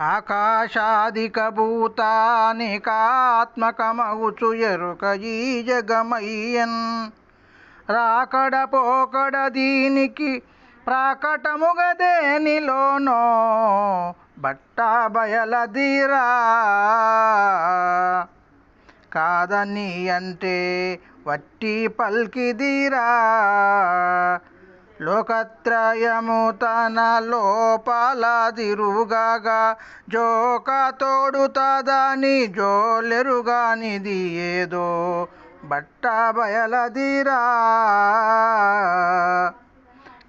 ఆకాశాధికభూతానికాత్మకమగుచు ఎరుక ఈ జగమయ్యన్. రాకడ పోకడ దీనికి ప్రాకటముగదేనిలోనో బట్ట బయలదీరా కాదని అంటే వట్టి పల్కిదీరా లోకత్రయము తన లోపల తిరుగాగా జోక తోడుతదని జోలెరుగానిది ఏదో బట్ట బయలదిరా.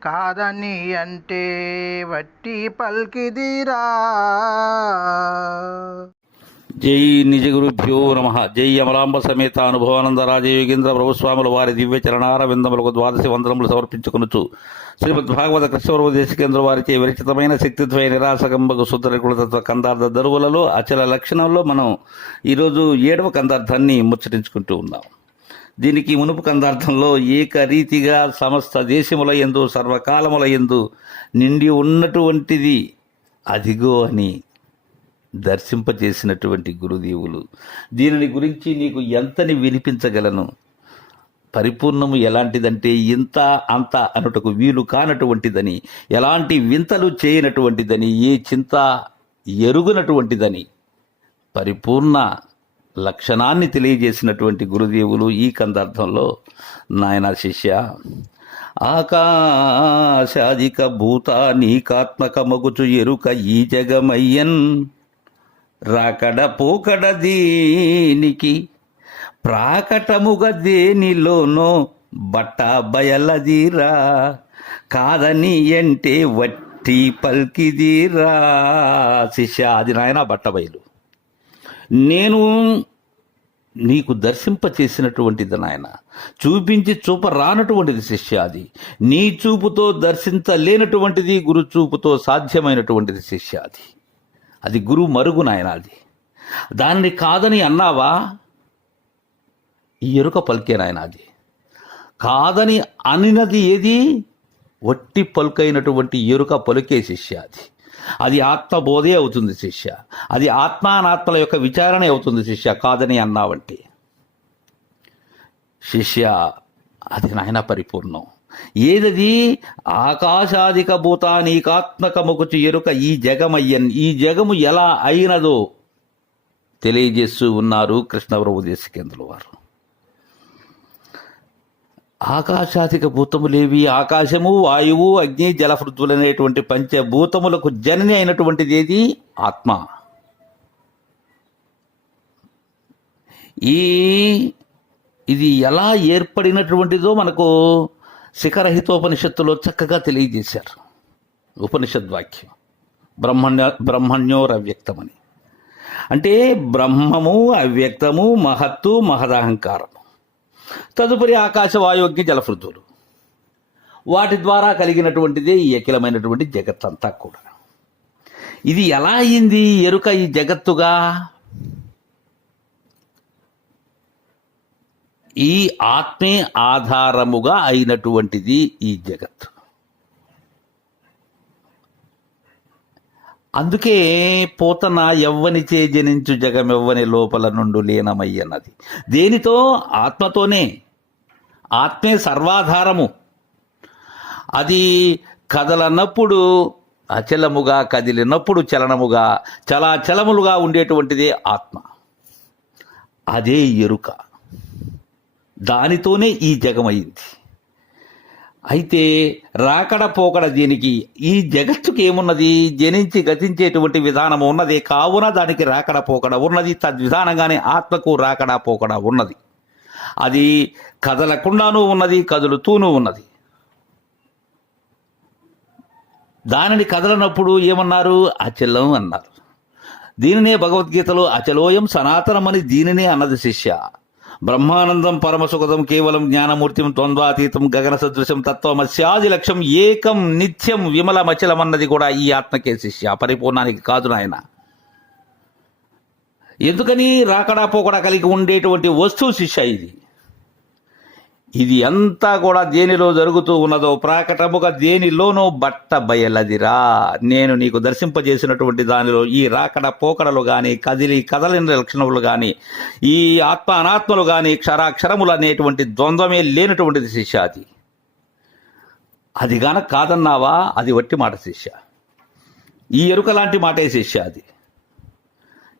కాదని అంటే వట్టి పల్కిదిరా. జై నిజగురుభ్యో నమ. జై అమలాంబ సమేత అనుభవానంద రాజయోగేంద్ర ప్రభుస్వాముల వారి దివ్య చరణార విందములకు ద్వాదశి వందనములు సమర్పించుకునుచు. శ్రీమద్ భాగవత కృష్ణవరవ దేశకేంద్ర వారిచే విరచితమైన శక్తిద్వయ నిరాసకంబకు శుద్ధరికులతత్వ కందార్థ దరువులలో అచల లక్షణంలో మనం ఈరోజు ఏడవ కందార్థాన్ని ముచ్చటించుకుంటూ ఉన్నాం. దీనికి మునుపు కందార్థంలో ఏకరీతిగా సమస్త దేశముల ఎందు సర్వకాలముల ఎందు నిండి ఉన్నటువంటిది అదిగో అని దర్శింపచేసినటువంటి గురుదేవులు. దీనిని గురించి నీకు ఎంతని వినిపించగలను? పరిపూర్ణము ఎలాంటిదంటే ఇంత అంత అనుటకు వీలు కానటువంటిదని ఎలాంటి వింతలు చేయనటువంటిదని ఏ చింత ఎరుగునటువంటిదని పరిపూర్ణ లక్షణాన్ని తెలియజేసినటువంటి గురుదేవులు ఈ కందార్థంలో. నాయన శిష్య ఆకాశాదిక భూతానీకాత్మక మగుచు ఎరుక ఈ జగమయ్యన్ రాకడ పోకడ దీనికి ప్రాకటముగ దేనిలోనో బట్ట బయలదిరా. కాదని అంటే వట్టి పల్కిదిరా. శిష్య అది నాయన బట్ట బయలు. నేను నీకు దర్శింప చేసినటువంటిది నాయన. చూపించి చూప రానటువంటిది శిష్య అది. నీ చూపుతో దర్శించలేనటువంటిది గురు చూపుతో సాధ్యమైనటువంటిది శిష్య అది. అది గురువు మరుగు నాయన అది. దానిని కాదని అన్నావా? ఈ ఎరుక పలికే నాయన అది. కాదని అనినది ఏది? వట్టి పలుకైనటువంటి ఎరుక పలుకే శిష్య అది. అది ఆత్మబోధే అవుతుంది శిష్య. అది ఆత్మానాత్మల యొక్క విచారణ అవుతుంది శిష్య కాదని అన్నావంటే. శిష్య అది నాయన పరిపూర్ణం. ఏదది? ఆకాశాదిక భూతానీకాత్మకముకు ఎరుక ఈ జగమయ్యన్. ఈ జగము ఎలా అయినదో తెలియజేస్తూ ఉన్నారు కృష్ణప్రభు దేశకేంద్రుల వారు. ఆకాశాధిక భూతములేవి ఆకాశము వాయువు అగ్ని జలపృథువులు అనేటువంటి పంచభూతములకు జనని అయినటువంటిది ఏది? ఆత్మ. ఈ ఇది ఎలా ఏర్పడినటువంటిదో మనకు శిఖరహితోపనిషత్తులో చక్కగా తెలియజేశారు. ఉపనిషద్ వాక్యం బ్రహ్మణ్య బ్రహ్మణ్యోరవ్యక్తమని అంటే బ్రహ్మము అవ్యక్తము మహత్తు మహదహంకారము. తదుపరి ఆకాశ వాయువ్య జలపృథువులు వాటి ద్వారా కలిగినటువంటిదే ఈ అఖిలమైనటువంటి జగత్తంతా కూడా. ఇది ఎలా అయింది? ఎరుక ఈ జగత్తుగా? ఈ ఆత్మే ఆధారముగా అయినటువంటిది ఈ జగత్ అందుకే పోతన ఎవ్వనిచే జనించు జగమెవ్వని లోపల నుండు లీనమయ్యన్నది. దేనితో? ఆత్మతోనే. ఆత్మే సర్వాధారము. అది కదలనప్పుడు అచలముగా కదిలినప్పుడు చలనముగా చలాచలములుగా ఉండేటువంటిదే ఆత్మ. అదే ఎరుక. దానితోనే ఈ జగమైంది. అయితే రాకడ పోకడ దీనికి ఈ జగత్తుకి ఏమున్నది జనించి గతించేటువంటి విధానం ఉన్నది. కావున దానికి రాకడ పోకడ ఉన్నది. తద్విధానంగానే ఆత్మకు రాకడ పోకడ ఉన్నది. అది కదలకుండానూ ఉన్నది కదులుతూనూ ఉన్నది. దానిని కదలనప్పుడు ఏమన్నారు? అచలం అన్నారు. దీనినే భగవద్గీతలో అచలోయం సనాతనమని దీనినే అన్నది శిష్య. బ్రహ్మానందం పరమసుఖదం కేవలం జ్ఞానమూర్తిం ద్వంద్వాతీతం గగన సదృశం తత్వమస్యాది లక్ష్యం ఏకం నిత్యం విమలమచలం అన్నది కూడా ఈ ఆత్మకే శిష్య. పరిపూర్ణానికి కాదు నాయన. ఎందుకని రాకడా పోకడా కలిగి ఉండేటువంటి వస్తువు శిష్య ఇది? ఇది అంతా కూడా దేనిలో జరుగుతూ ఉన్నదో ప్రాకటముగా దేనిలోనూ బట్ట బయలదిరా. నేను నీకు దర్శింపజేసినటువంటి దానిలో ఈ రాకడ పోకడలు కానీ కదిలి కదలిన లక్షణములు కానీ ఈ ఆత్మ అనాత్మలు కానీ క్షరాక్షరములు అనేటువంటి ద్వంద్వమే లేనటువంటిది శిష్య అది. అది గాన కాదన్నావా? అది వట్టి మాట శిష్య. ఈ ఎరుక లాంటి మాటే శిష్య అది.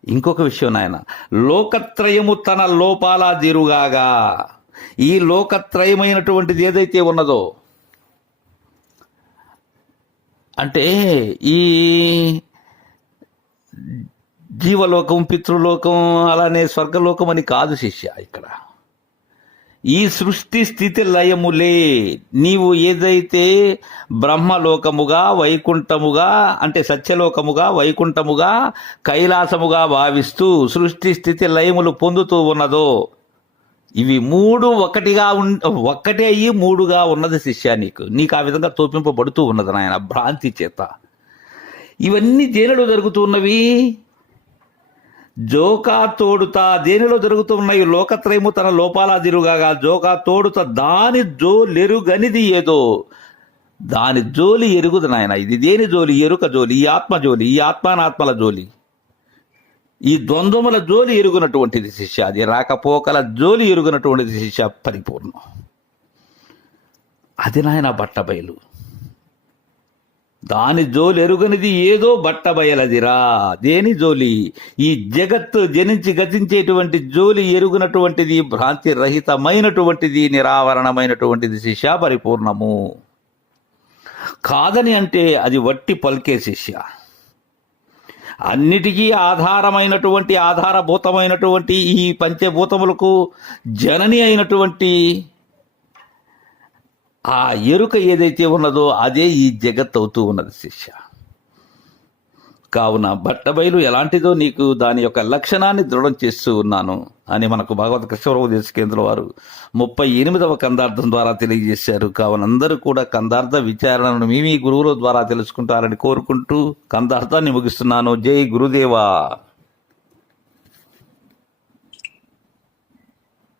ఇంకొక విషయం నాయన లోకత్రయము తన లోపాల దిరుగాగా. ఈ లోకత్రయమైనటువంటిది ఏదైతే ఉన్నదో అంటే ఈ జీవలోకం పితృలోకం అలానే స్వర్గలోకం అని కాదు శిష్య ఇక్కడ. ఈ సృష్టి స్థితి లయములే. నీవు ఏదైతే బ్రహ్మలోకముగా వైకుంఠముగా అంటే సత్యలోకముగా వైకుంఠముగా కైలాసముగా భావిస్తూ సృష్టి స్థితి లయములు పొందుతూ ఉన్నదో ఇవి మూడు ఒకటిగా ఉం ఒక్కటే అయ్యి మూడుగా ఉన్నది శిష్య నీకు. నీకు ఆ విధంగా తోపింపబడుతూ ఉన్నది నాయన భ్రాంతి చేత. ఇవన్నీ దేనిలో జరుగుతున్నవి జోకా తోడుతా దేనిలో జరుగుతున్నాయి లోకత్రయము తన లోపాల జోకా తోడుత దాని జోలెరుగనిది ఏదో. దాని జోలి ఎరుగుదు నాయన. ఇది దేని జోలి? ఎరుక జోలి ఈ ఆత్మ జోలి ఈ ఆత్మానాత్మల జోలి. ఈ ద్వంద్వముల జోలి ఎరుగునటువంటిది శిష్య. అది రాకపోకల జోలి ఎరుగునటువంటిది శిష్య పరిపూర్ణం. అది నాయన బట్టబయలు. దాని జోలి ఎరుగనిది ఏదో బట్టబయలదిరా. దేని జోలి? ఈ జగత్తు జనించి గతించేటువంటి జోలి ఎరుగునటువంటిది భ్రాంతి రహితమైనటువంటిది నిరావరణమైనటువంటిది శిష్య పరిపూర్ణము. కాదని అంటే అది వట్టి పలికే శిష్య. అన్నిటికీ ఆధారమైనటువంటి ఆధారభూతమైనటువంటి ఈ పంచభూతములకు జనని అయినటువంటి ఆ ఎరుక ఏదైతే ఉన్నదో అదే ఈ జగత్ అవుతూ ఉన్నది శిష్య. కావున బట్టబయలు ఎలాంటిదో నీకు దాని యొక్క లక్షణాన్ని దృఢం చేస్తూ ఉన్నాను అని మనకు భగవత్ కృష్ణప్రభు కేంద్రం వారు ముప్పై ఎనిమిదవ కందార్థం ద్వారా తెలియజేశారు. కావున అందరూ కూడా కందార్థ విచారణను మీ మీ గురువుల ద్వారా తెలుసుకుంటారని కోరుకుంటూ కందార్థాన్ని ముగిస్తున్నాను. జై గురుదేవా.